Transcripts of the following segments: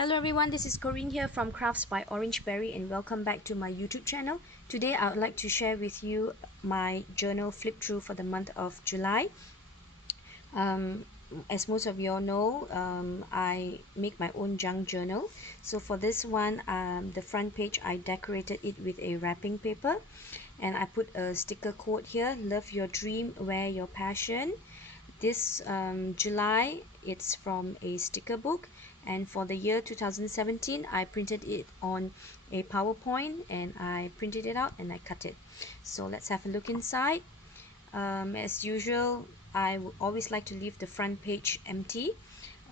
Hello everyone, this is Corinne here from Crafts by Orangeberry and welcome back to my YouTube channel. Today I would like to share with you my journal flip through for the month of July. As most of you all know, I make my own junk journal. So for this one, the front page I decorated it with a wrapping paper and I put a sticker quote here: love your dream, wear your passion. This July it's from a sticker book, and for the year 2017 I printed it on a PowerPoint and I printed it out and I cut it. So let's have a look inside. As usual, I would always like to leave the front page empty.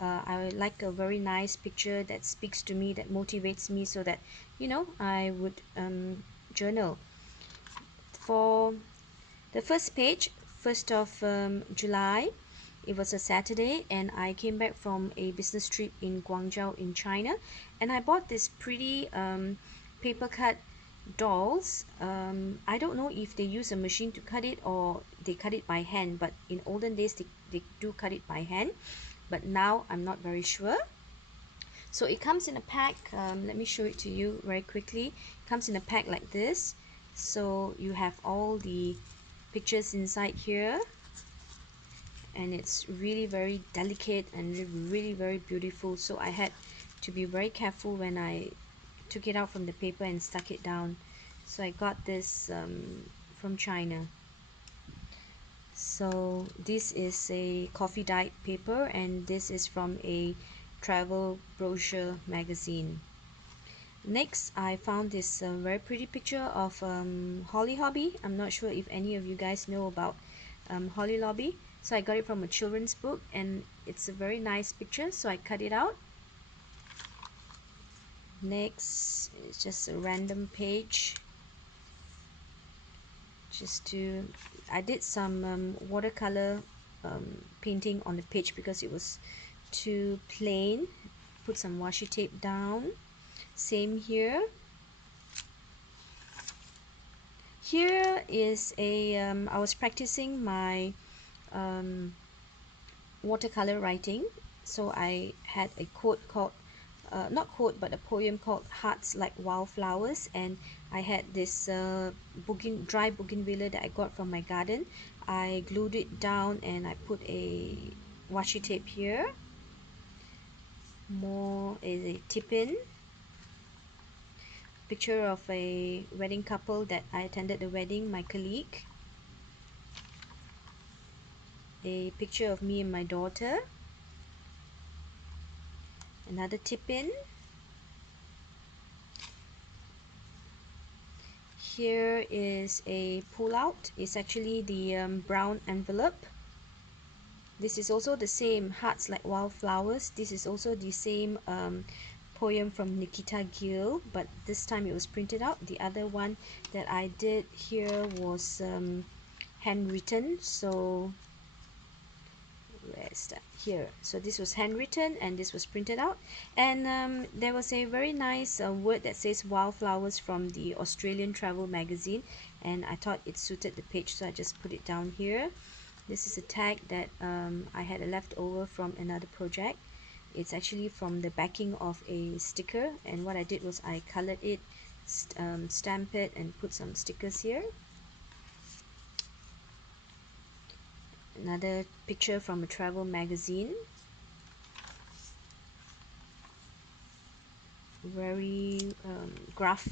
I like a very nice picture that speaks to me, that motivates me, so that I would journal. For the first page, 1st of July, it was a Saturday and I came back from a business trip in Guangzhou in China, and I bought this pretty paper cut dolls. I don't know if they use a machine to cut it or they cut it by hand, but in olden days they do cut it by hand, but now I'm not very sure. So it comes in a pack. Let me show it to you very quickly. It comes in a pack like this, so you have all the pictures inside here, and it's really very delicate and really very beautiful. So I had to be very careful when I took it out from the paper and stuck it down. So I got this from China. So this is a coffee dyed paper and this is from a travel brochure magazine. Next, I found this very pretty picture of Holly Hobby. I'm not sure if any of you guys know about Holly Hobby. So I got it from a children's book and it's a very nice picture, so I cut it out. Next, it's just a random page. I did some watercolor painting on the page because it was too plain. Put some washi tape down. Same here. Here is a I was practicing my watercolor writing, so I had a quote called not quote but a poem called Hearts Like Wildflowers, and I had this dry bougainvillea that I got from my garden. I glued it down and I put a washi tape here. More is a tip-in picture of a wedding couple that I attended the wedding, my colleague. A picture of me and my daughter. Another tip-in. Here is a pull-out. It's actually the brown envelope. This is also the same, Hearts Like Wildflowers. This is also the same poem from Nikita Gill, but this time it was printed out. The other one that I did here was handwritten. So where's that? Here. So this was handwritten and this was printed out, and there was a very nice word that says wildflowers from the Australian travel magazine, and I thought it suited the page, so I just put it down here. This is a tag that I had a leftover from another project. It's actually from the backing of a sticker, and what I did was I colored it, stamp it, and put some stickers here. Another picture from a travel magazine. Very graph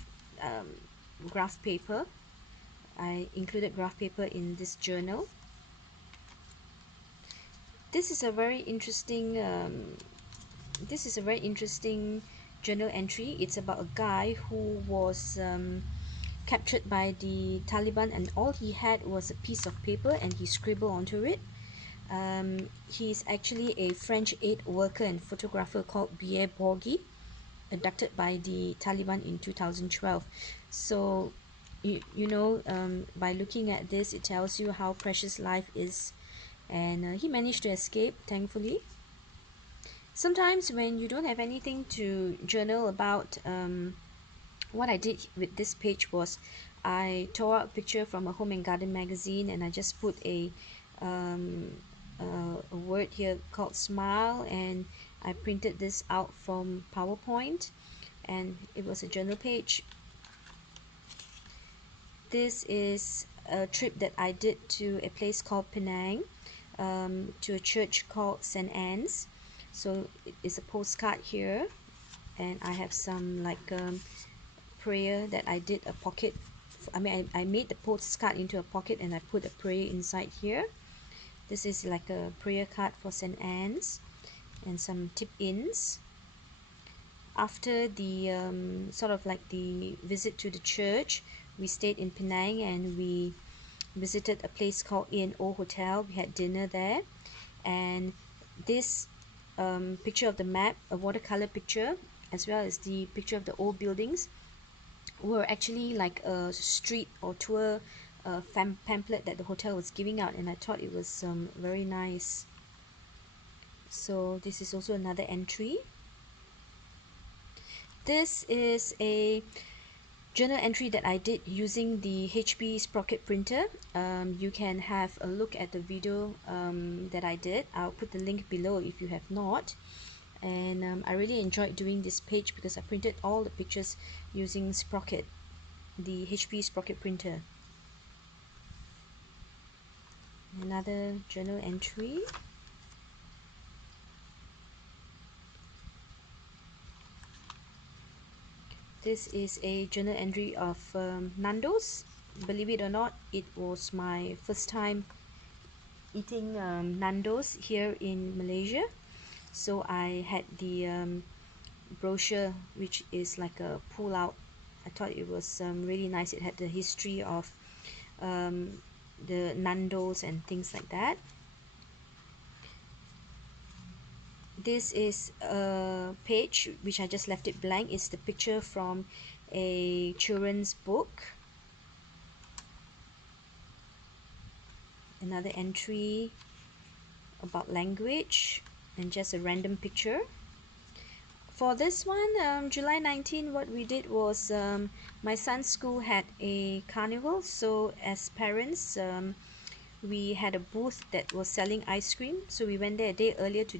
paper. I included graph paper in this journal. This is a very interesting journal entry. It's about a guy who was captured by the Taliban, and all he had was a piece of paper and he scribbled onto it. He's actually a French aid worker and photographer called Pierre Bourgui, abducted by the Taliban in 2012. So by looking at this, it tells you how precious life is, and he managed to escape, thankfully. Sometimes when you don't have anything to journal about, what I did with this page was I tore out a picture from a home and garden magazine and I just put a word here called smile, and I printed this out from PowerPoint, and it was a journal page. This is a trip that I did to a place called Penang, to a church called St. Anne's. So it is a postcard here, and I have some like prayer that I did a pocket. I made the postcard into a pocket and I put a prayer inside here. This is like a prayer card for St. Anne's, and some tip-ins. After the sort of like the visit to the church, we stayed in Penang and we visited a place called E&O Hotel. We had dinner there, and this picture of the map, a watercolor picture, as well as the picture of the old buildings, were actually like a street or tour pamphlet that the hotel was giving out, and I thought it was very nice. So this is also another entry. This is a journal entry that I did using the HP Sprocket printer. You can have a look at the video that I did. I'll put the link below if you have not. And I really enjoyed doing this page because I printed all the pictures using Sprocket, the HP Sprocket printer. Another journal entry. This is a journal entry of Nando's. Believe it or not, it was my first time eating Nando's here in Malaysia. So I had the brochure, which is like a pull out. I thought it was really nice. It had the history of the Nando's and things like that. This is a page which I just left it blank. It's the picture from a children's book. Another entry about language, and just a random picture. For this one, July 19, what we did was my son's school had a carnival, so as parents, we had a booth that was selling ice cream, so we went there a day earlier to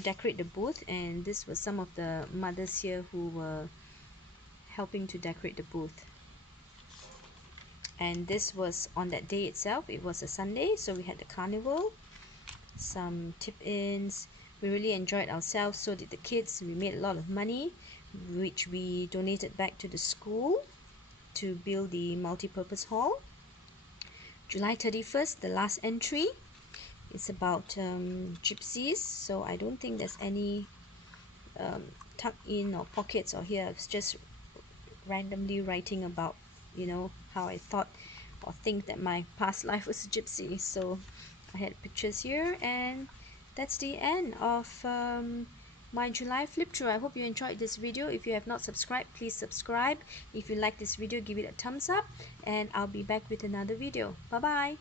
decorate the booth, and this was some of the mothers here who were helping to decorate the booth. And this was on that day itself. It was a Sunday, so we had the carnival, some tip-ins. We really enjoyed ourselves, so did the kids. We made a lot of money, which we donated back to the school to build the multi-purpose hall. July 31st, the last entry, it's about gypsies, so I don't think there's any tuck in or pockets or here. It's just randomly writing about, you know, how I thought or think that my past life was a gypsy. So I had pictures here, and that's the end of my July flip through. I hope you enjoyed this video. If you have not subscribed, please subscribe. If you like this video, give it a thumbs up, and I'll be back with another video. Bye bye.